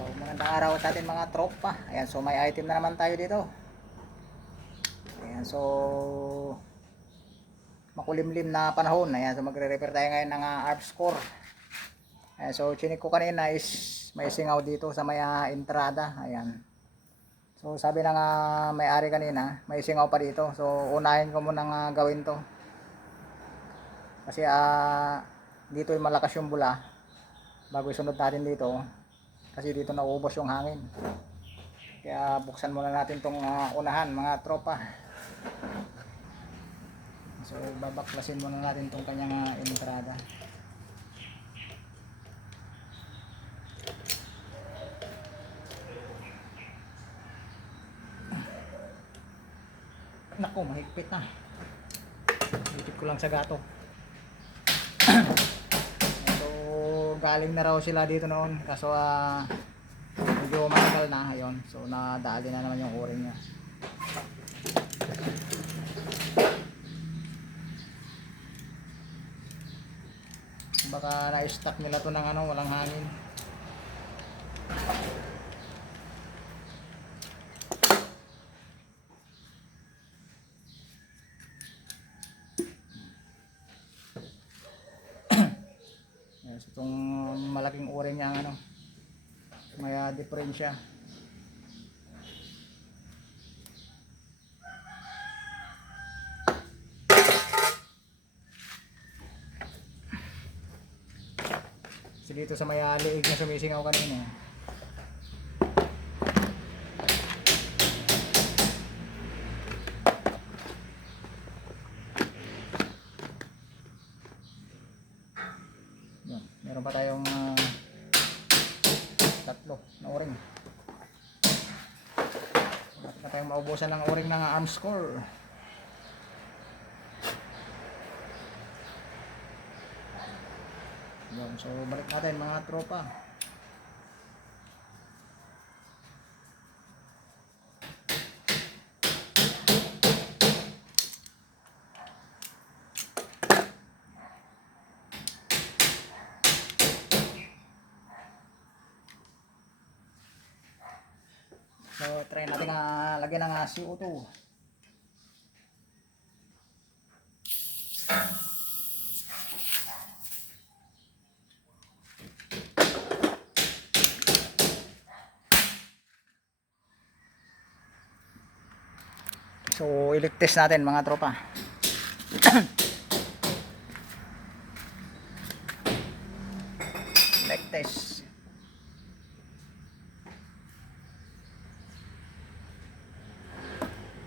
So magandang araw sa atin mga tropa. Ayan, so may item na naman tayo dito. Ayan, so makulimlim na panahon. Ayan, so magre-repair tayo ngayon ng ARP score. Ayan, so chinik ko kanina is may singaw dito sa may entrada. Ayan. So sabi ng may-ari kanina, may singaw pa dito. So unahin ko muna gawin to. Kasi dito yung malakas yung bula. Bago isunod natin dito. Kasi dito nauubos yung hangin. Kaya buksan muna natin tong unahan mga tropa. So babaklasin muna natin tong kanyang entrada. Naku, mahigpit na. Higpit ko lang sa gato. So galing na raw sila dito noon. Kaso medyo matagal na. Ayun. So nadali na naman yung o-ring niya. Baka na-stuck nila to ng walang hangin. Yes, itong malaking o-ring niya may diferensya. So dito sa may liig na sumisingaw kanina. Yan, meron pa tayong tatlo na o-ring. Wala na tayong maubusan ng o-ring ng arm score. Yan, so balik natin mga tropa. So try natin lagyan ng CO2. So i-leak test natin mga tropa. Leak test.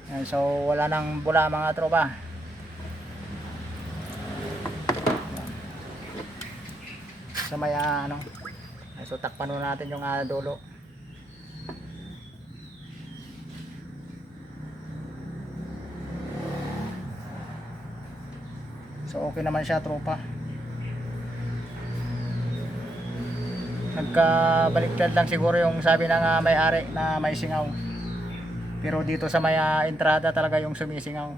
Yan, so wala nang bula mga tropa. So may so takpan muna natin yung dulo. So okay naman siya tropa. Nagkabaliktad lang siguro yung sabi ng may-ari na may singaw. Pero dito sa may entrada talaga yung sumisingaw.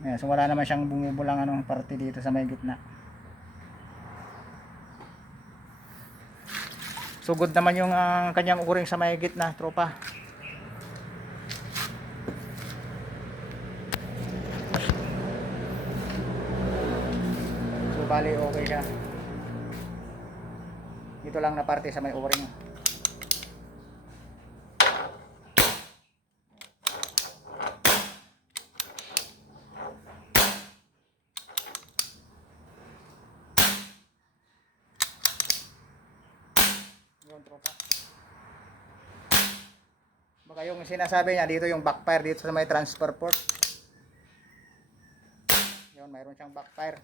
Ayan, so wala naman siyang bumubulang parte dito sa may gitna. So good naman yung kanyang o-ring sa may gitna tropa. So bali okay siya. Dito lang na parte sa may o-ring. Yun tropa. Baka yung sinasabi niya dito yung backfire dito sa may transfer port. Yun, mayroon siyang backfire.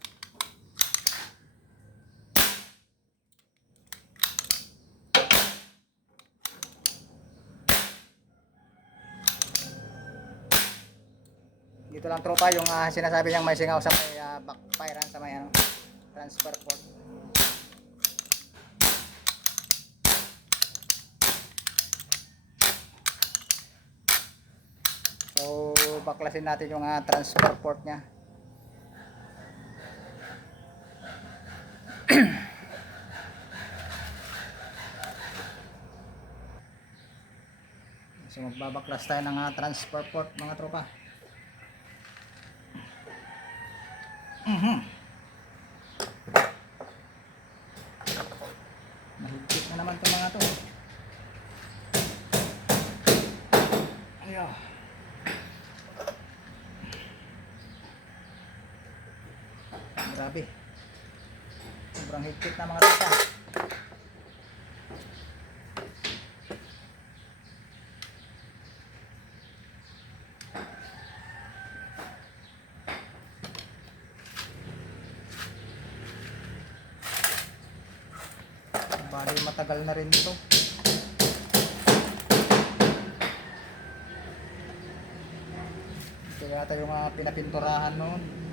Dito lang tropa yung sinasabi niyang may singaw sa may backfire sa may transfer port. So baklasin natin yung transfer port niya. So magbabaklas tayo ng transfer port mga tropa. Mahigpit na naman itong mga to. Ayaw. Grabe. Sobrang higpit na mga tropa. Bali matagal na rin ito. Ito yata yung pinapinturahan noon.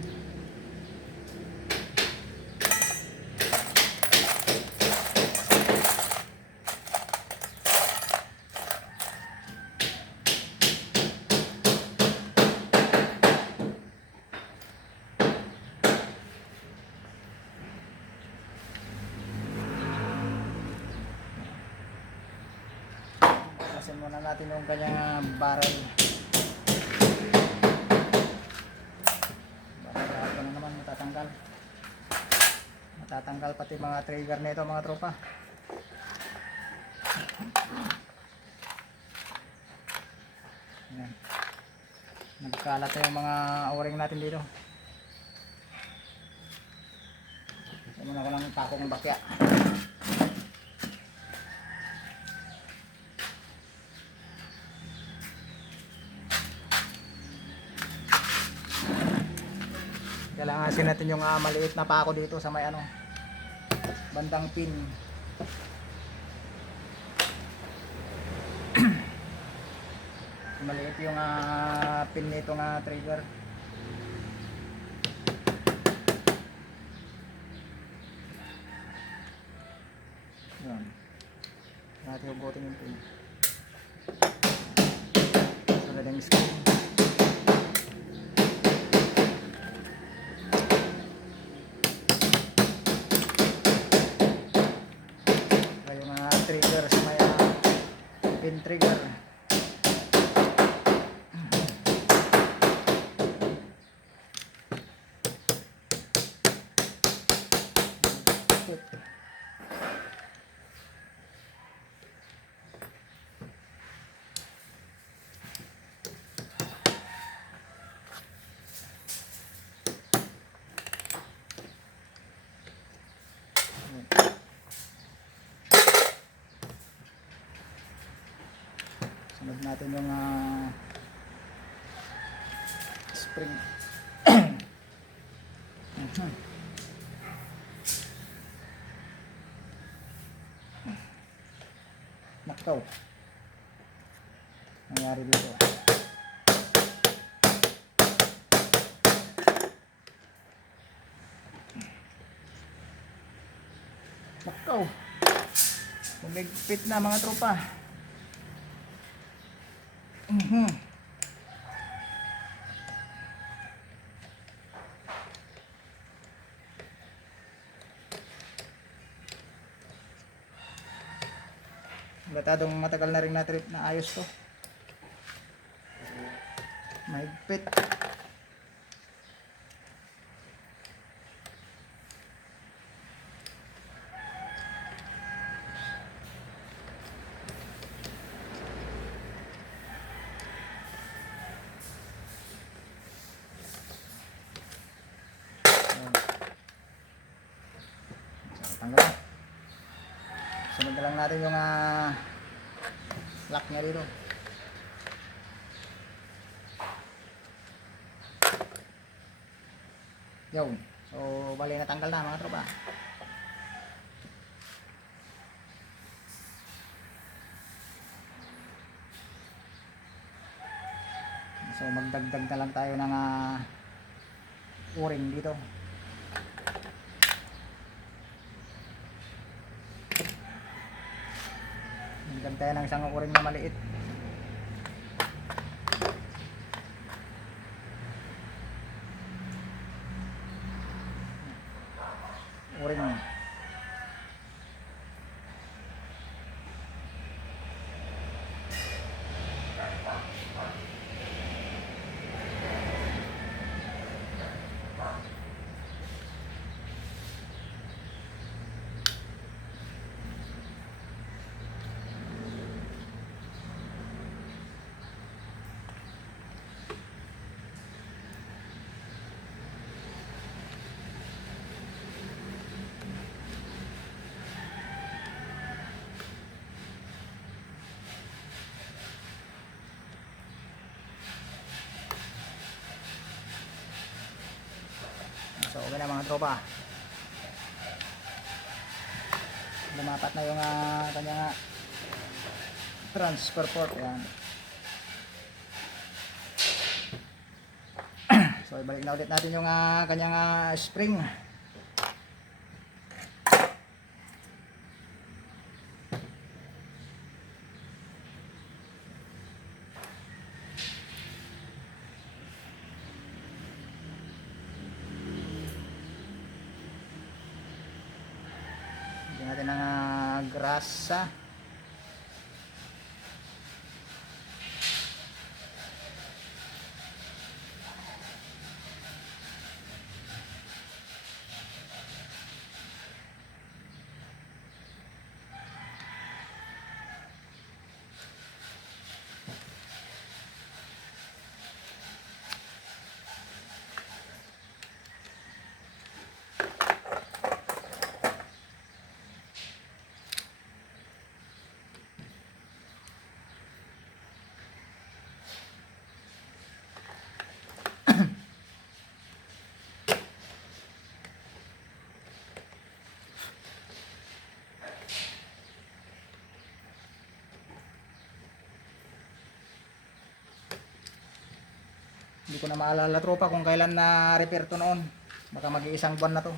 Kasi muna natin yung kanyang barrel. Barrel na naman matatanggal. Matatanggal pati mga trigger nito mga tropa. Ayan. Nagkalat na yung mga o-ring natin dito. Ito muna ko lang pakong bakya. Kailangan natin yung maliit na pako dito sa may bandang pin. Maliit yung pin nito trigger. Yan. Natin hugutin yung pin. Sunod ang screen. Trigger sa may pin trigger. Sunod natin yung spring. Nakaw. Nangyari dito. Nakaw. Umigpit na mga tropa. Gatadong matagal na rin na trip na ayos to. Mahigpit. Tanggal. Sunod na lang natin yung lock niya dito. Yun. So, bali natanggal na mga tropa. So, magdagdag na lang tayo ng o-ring dito. Magdagdag tayo ng isang o-ring na maliit. O-ring. tropa. Lumapat na yung kanyang transfer port. Ayan. So ibalik na ulit natin yung kanyang spring. Lagyan natin ng grasa. Hindi ko na maalala tropa kung kailan na repair to noon. Baka mag-iisang buwan na to.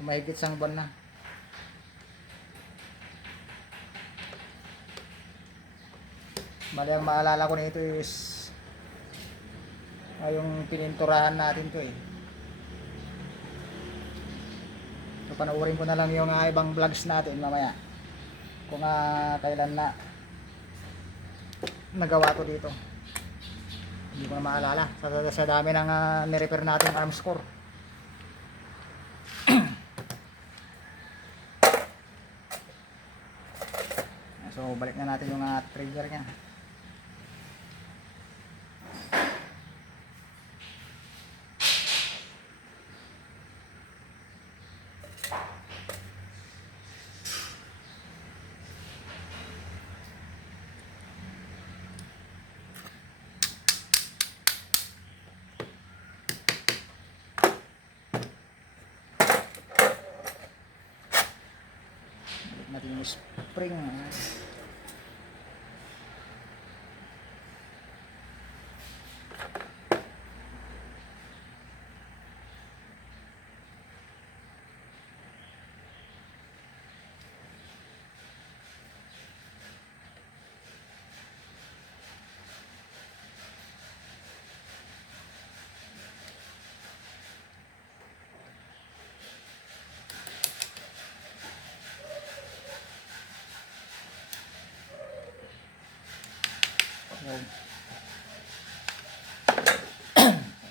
Mahigit isang buwan na. Bali ang maalala ko nito is yung pininturahan natin to eh. So panoorin ko na lang yung ibang vlogs natin mamaya. Kung kailan na nagawa to dito. Hindi ko na maalala sa dami ng nirepair natin arms core. So balik na natin yung trigger nya. Natin yung spring.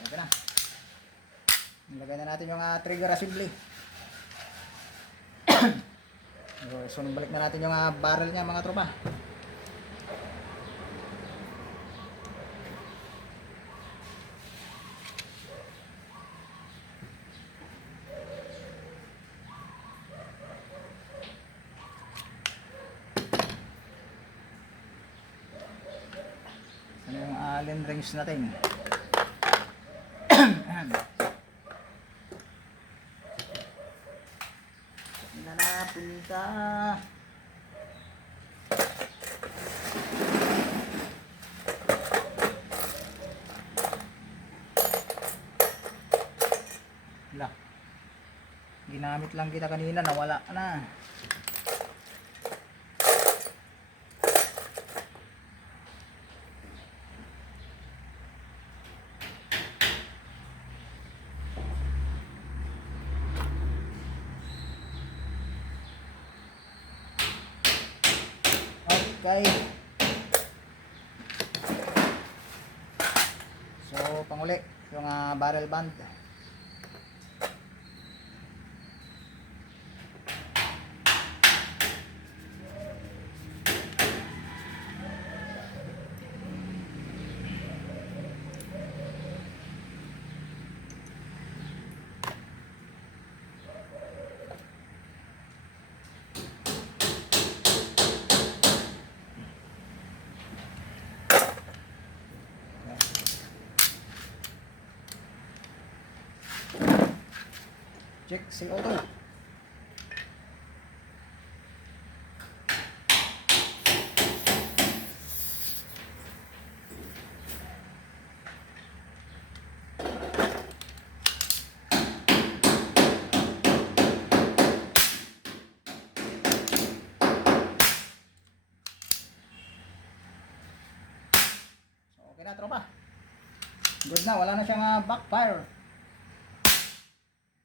Ito na. Nilagay na natin yung trigger assembly. So balik na natin yung barrel nya mga tropa. Ano yung allen rings natin? Pinta. Wala. Ginamit lang kita kanina, nawala na. Okay. So, panguli yung barrel band. Check CO2. Okay na tropa. Good na, wala na siyang backfire.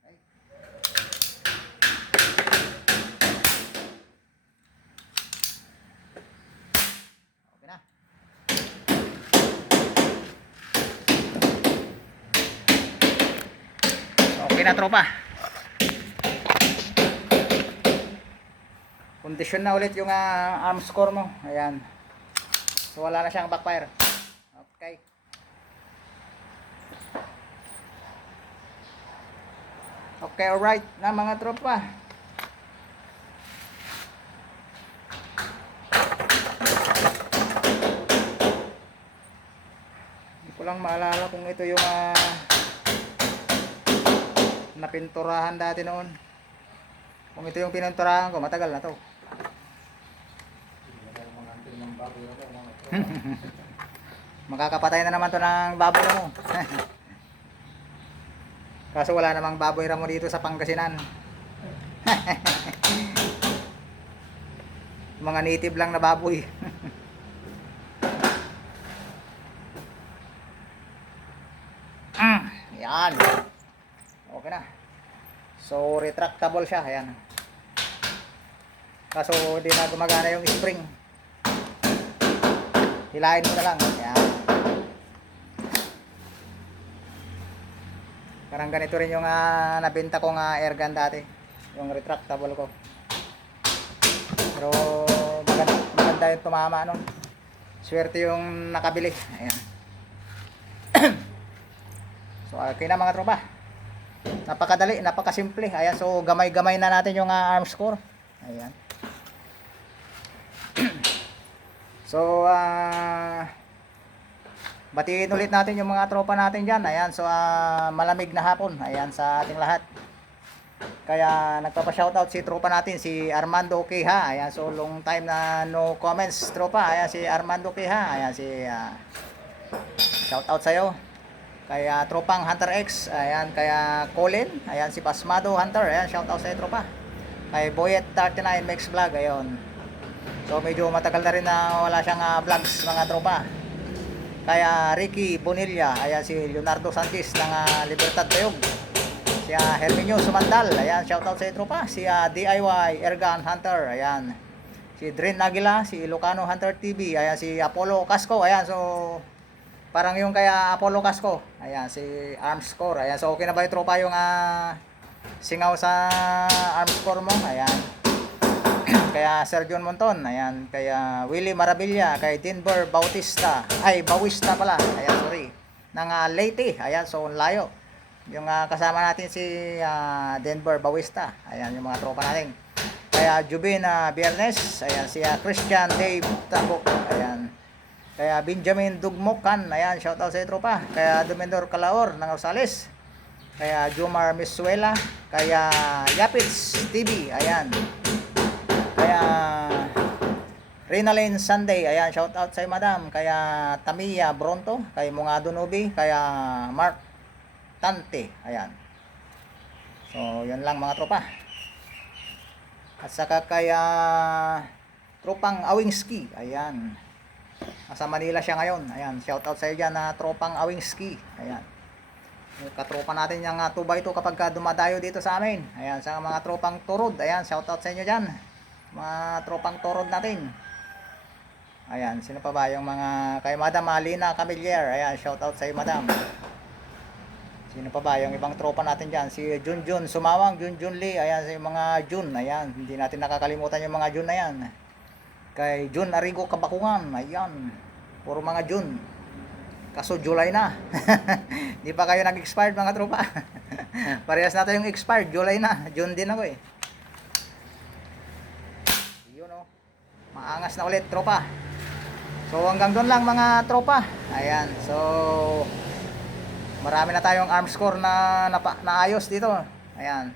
Okay. Okay na. Okay na tropa. Kondisyon na ulit yung arm score mo. Ayan. So wala na siyang backfire. Okay. Okay, alright na mga tropa. Hindi ko lang maalala kung ito yung napinturahan dati noon. Kung ito yung pininturahan ko, matagal na to. Makakapatay na naman to ng baboy mo. Kaso wala namang baboy ramo dito sa Pangasinan. Mga native lang na baboy. Yan. Okay na. So retractable siya. Ayan. Kaso hindi na gumagana yung spring. Hilahin mo na lang. Ayan. Parang ganito rin yung nabenta kong air gun dati. Yung retractable ko. Pero maganda yung tumama nun. Swerte yung nakabili. Ayan. So okay na mga tropa. Napakadali, napakasimple. Ayan, so gamay-gamay na natin yung arm score. Ayan. So batiin ulit natin yung mga tropa natin dyan. Ayan, so malamig na hapon. Ayan, sa ating lahat. Kaya nagpapa-shoutout si tropa natin, si Armando Queja. Ayan, so long time na no comments tropa. Ayan, si Armando Queja. Ayan, si shoutout sa'yo. Kaya tropang Hunter X. Ayan, kaya Colin. Ayan, si Pasmado Hunter. Ayan, shoutout sa'yo tropa. Kay Boyet 39 Mix Vlog. Ayan. So medyo matagal na rin na wala siyang vlogs mga tropa. Kaya Ricky Bonilla, ayan si Leonardo Sanchez ng Libertad Tayog. Si Herminio Sumandal, ayan shoutout sa tropa. Si DIY Airgun Hunter, ayan. Si Drin Aguila, si Ilocano Hunter TV, ayan si Apollo Casco, ayan so parang yung kaya Apollo Casco, ayan si Arm Score, ayan so okay na ba yung tropa yung singaw sa Arm Score mo, ayan. Kaya Sergio Monton, ayan, kaya Willie Marabilla, kay Denver Bautista, Bawista pala, ayan, sorry, ng Leyte, ayan, so layo, yung kasama natin si Denver Bawista, ayan, yung mga tropa natin, kaya Jubin Biernes, ayan, si Christian Dave Tabok, ayan, kaya Benjamin Dugmokan, ayan, shoutout sa tropa, kaya Domendor Calaor ng Rosales, kaya Jomar Misuela, kaya Yapits TV, ayan, kaya Rinalyn Sunday, ayan, shout out sa madam. Kaya Tamiya Bronto, kay Mungado Nubi, kaya Mark Tante, ayan. So, yun lang mga tropa. At saka kaya Tropang Awingski, ayan. Nasa Manila siya ngayon, ayan. Shout out sa iyo dyan na Tropang Awingski, ayan. Yung katropa natin yung 2x2 kapag dumadayo dito sa amin. Ayan, sa mga tropang turod, ayan, shout out sa inyo dyan. Mga tropang turod natin. Ayan, sino pa ba yung mga kay Madam Alina Camillier, ayan, shout out sa iyo madam. Sino pa ba yung ibang tropa natin dyan, si Junjun Sumawang, Junjun Lee, ayan, si mga Jun, ayan, hindi natin nakakalimutan yung mga Jun na yan. Kay Jun Arigo Kabakungan, ayan, puro mga Jun. Kaso July na. Di pa kayo nag-expired mga tropa. Parehas na tayong expired, July na, June din ako eh. Maangas na ulit tropa. So hanggang doon lang mga tropa. Ayan. So marami na tayong arm score na naayos dito. Ayan.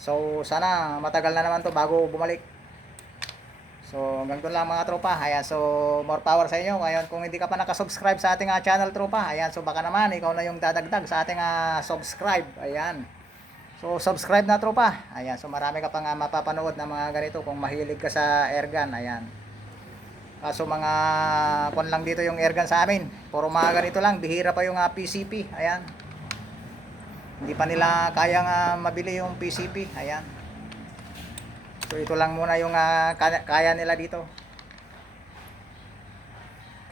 So sana matagal na naman to bago bumalik. So hanggang doon lang mga tropa. Ayan, so more power sa inyo. Ngayon kung hindi ka pa nakasubscribe sa ating channel tropa, ayan, so baka naman ikaw na yung dadagdag sa ating subscribe. Ayan. So subscribe na tropa. Ayan, so marami ka pang mapapanood na mga ganito kung mahilig ka sa airgun. Ayan. So mga kon lang dito yung airgun sa amin. Puro mga ganito lang, bihira pa yung PCP. Ayan. Hindi pa nila kayang mabili yung PCP. Ayan. So ito lang muna yung kaya nila dito.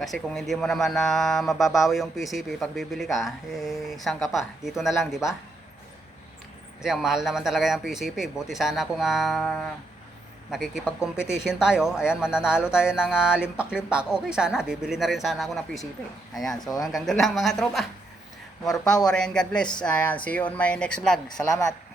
Kasi kung hindi mo naman mababawi yung PCP pag bibili ka, saan ka pa? Dito na lang, di ba? Kasi ang mahal naman talaga yung PCP. Buti sana kung nakikipag-competition tayo, ayan, mananalo tayo ng limpak-limpak. Okay sana, bibili na rin sana ako ng PCP. Ayan, so hanggang doon lang mga tropa. More power and God bless. Ayan, see you on my next vlog. Salamat.